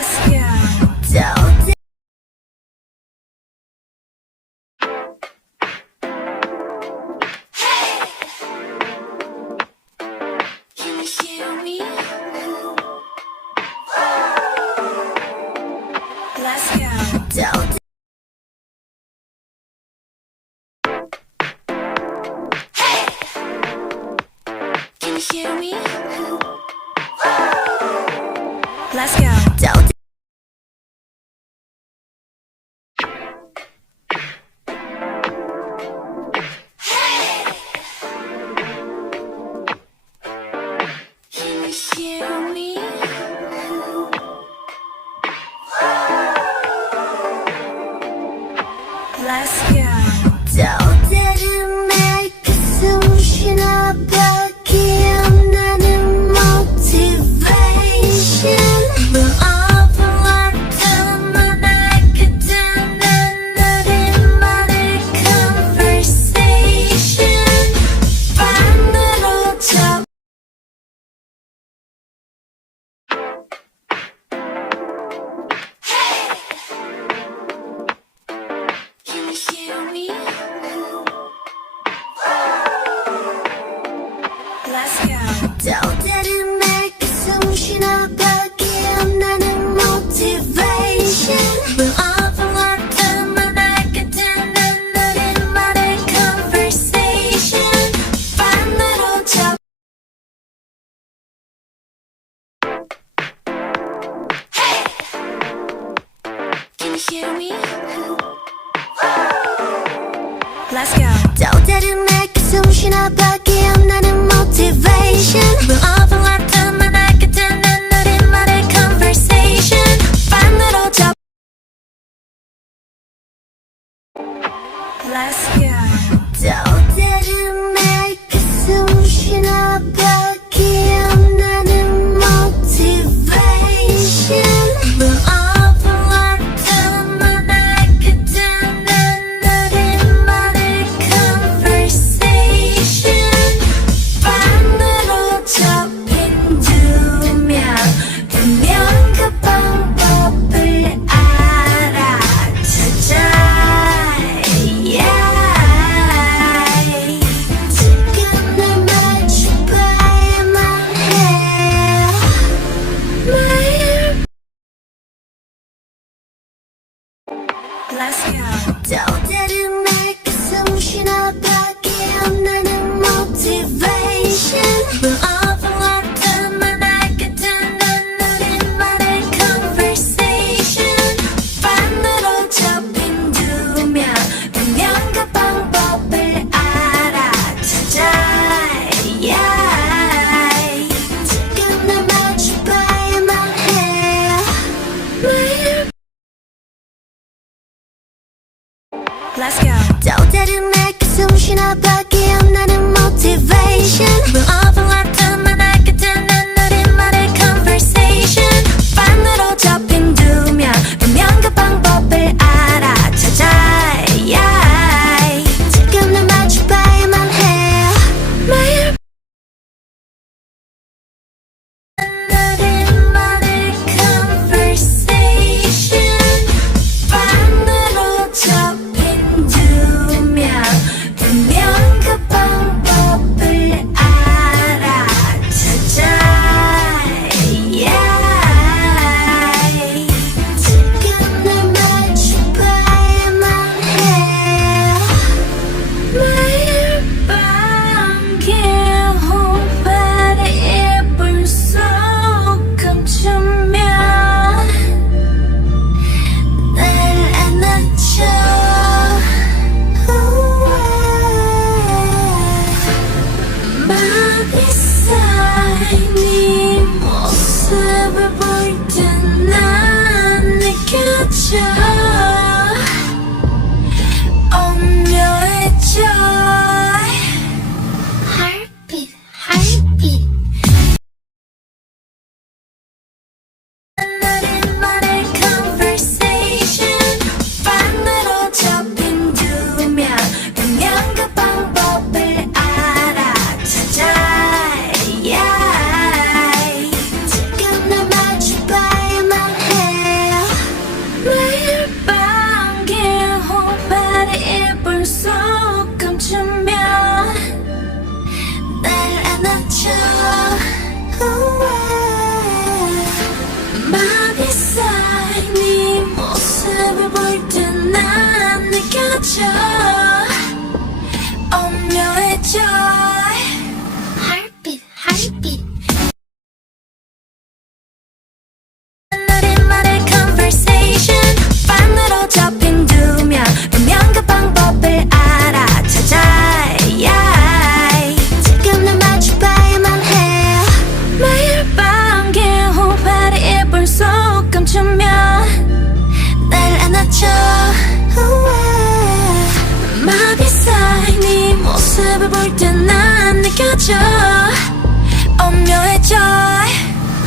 Let's go. Can you hear me? Let's go. Can you hear me? Let's go. Can you hear me? Let's go. 떠오르는 그 숨쉬나밖에 안 나는 motivation. We're all 불렀던 I could 듣는 우리만의 conversation. 반대로 접 Can you hear me? Let's go. 떠오르는 그 숨쉬나밖에 안 나는 motivation. We're all 불렀던 I could 듣는 우리만의 conversation. 반대로 접 Can you hear me? Let's go. 떠오르는 그 숨쉬나밖에 안 나는 motivation. We're all 불렀던 I could 듣는 우리만의 conversation. 반대로 접 Let's go. 떠오르는 그 숨쉬나밖에 안 나는 motivation. We're all 불렀던 I could 듣는 우리만의 conversation. 반대로 접힌 두 명 분명 그 방법을 알아차자. 지금 날 마주봐야만 해. Let's go. 떠오르는 그 숨쉬나밖에 안 나는 motivation. We're all 불렀던 I could 듣는 우리만의 conversation. 반대로 접힌 두 명 분명 그 방법을 알아차자. 지금 날 마주봐야만 해. 매일 Let's go. 떠오르는 그 숨쉬나밖에 안 나는 motivation. We're all 불렀던 I could 듣는 우리만의 conversation. 반대로 접힌 두 명 분명 그 방법을 알아차자. 지금 날 마주봐야만 해. 매일 우리만의 conversation. 반대로 접힌 두 명 분명 그 방법을 알아차자. 느껴져 오묘해져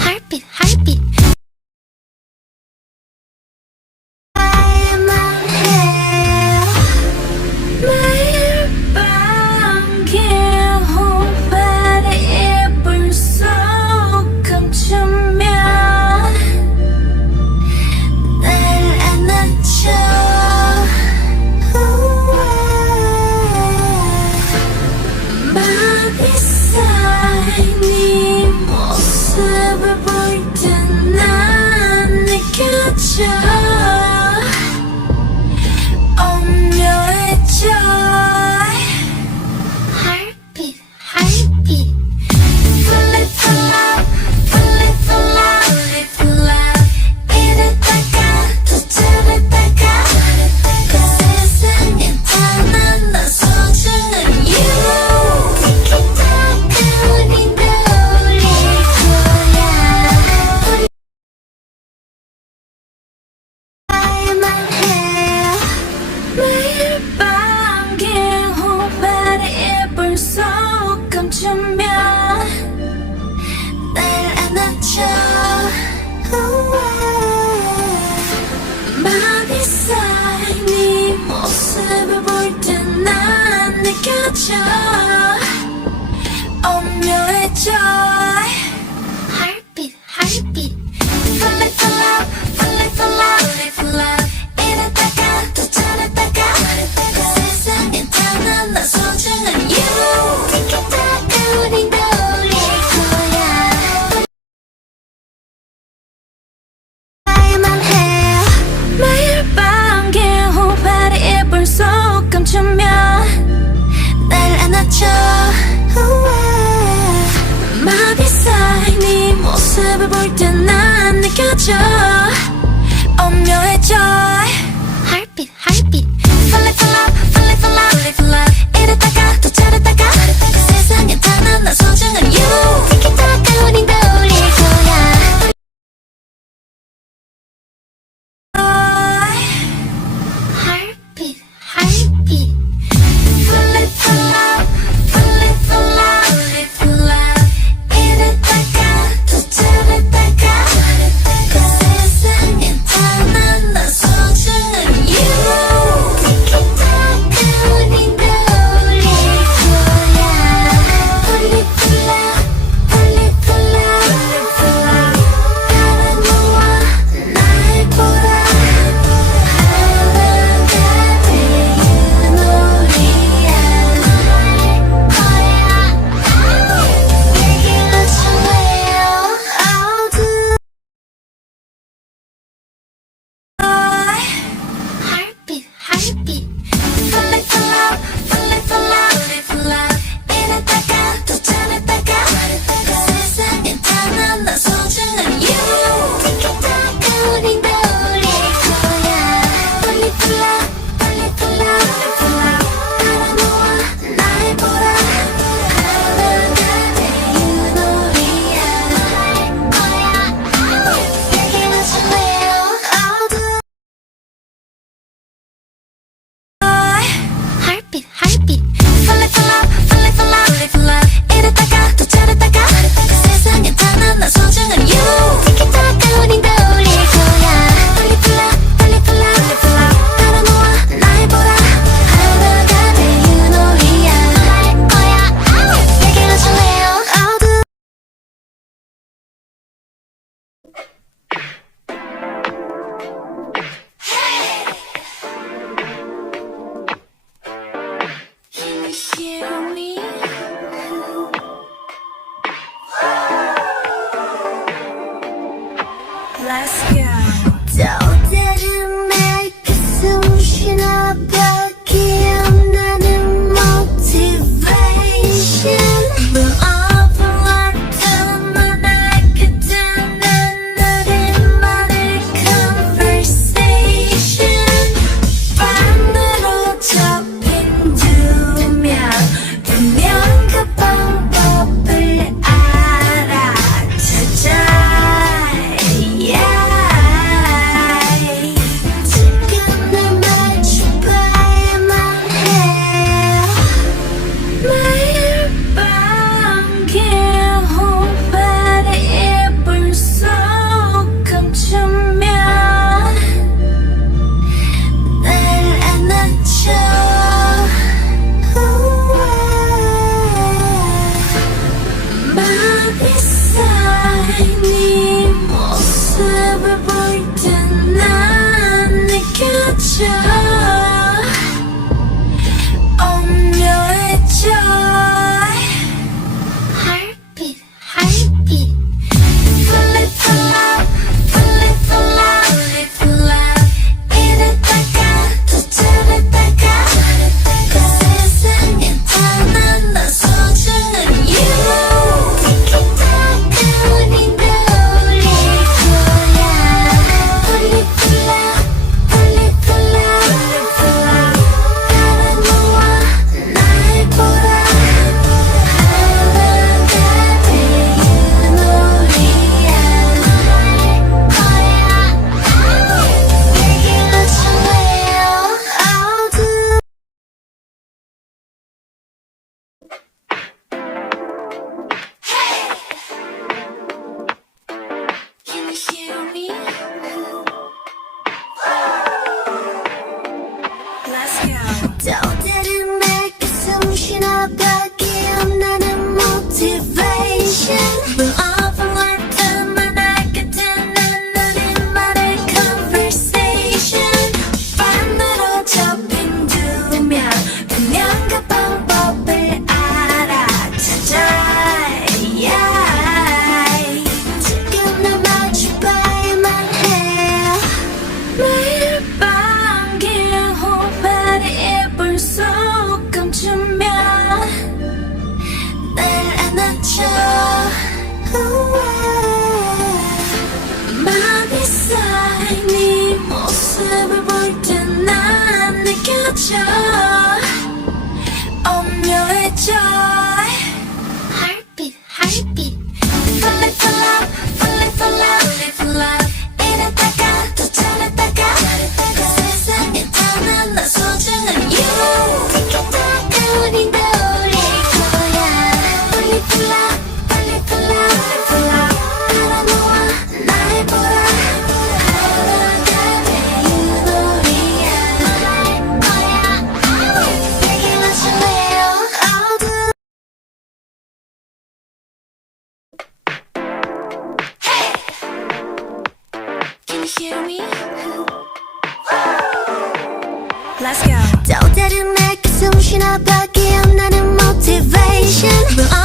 Heartbeat heartbeat 나에만 해 매일 밤 개호발의 이불 속 감추면 날 안아줘 맘이 쌓인 네 모습을 볼 때 난 느껴져 오묘해져 Heartbeat heartbeat Bullet for love Bullet for love Bullet for love 이랬다가 또 저랬다가 그 세상에 단 나 소중한 you 티키타카 우린 떠올릴 거야 나에만 해 매일 밤 개호발의 이불 속 감추면 날 안아줘 맘이 쌓인 네 모습을 볼 때 난 느껴져 오묘해져 Heartbeat heartbeat Bullet for love Bullet for love Bullet for love 이랬다가 또 저랬다가 그 세상에 단 나 소중한 you 티키타카 우린 떠올릴 거야 나에만 해 매일 밤 개호발의 이불 속 감추면 날 안아줘 맘이 쌓인 네 모습을 볼 때 난 느껴져 오묘해져 Heartbeat heartbeat Bullet for love Bullet for love Bullet for love 이랬다가 또 저랬다가 그 세상에 단 나 소중한 you 티키타카 우린 떠올릴 거야 Heartbeat heartbeat Bullet for love Bullet for love Bullet for love 이랬다가 또 저랬다가 그 세상에 네 모습을 볼 때 난 느껴져 오묘해져 Heartbeat, heartbeat Falling for love, falling for love, falling for love 이랬다가 또 저랬다가 세상에 타는 나 소중한 you 티켓타카 우린 떠올릴 거야 Falling for love, falling for love, falling for love 알아놓아 날 보라 알아가네 유노리야 너랄 거야 내게 맞출래요 어두 Hey! Can you hear me? Let's go 또 다른 내게 숨쉬나 밖에 안 나는 motivation We're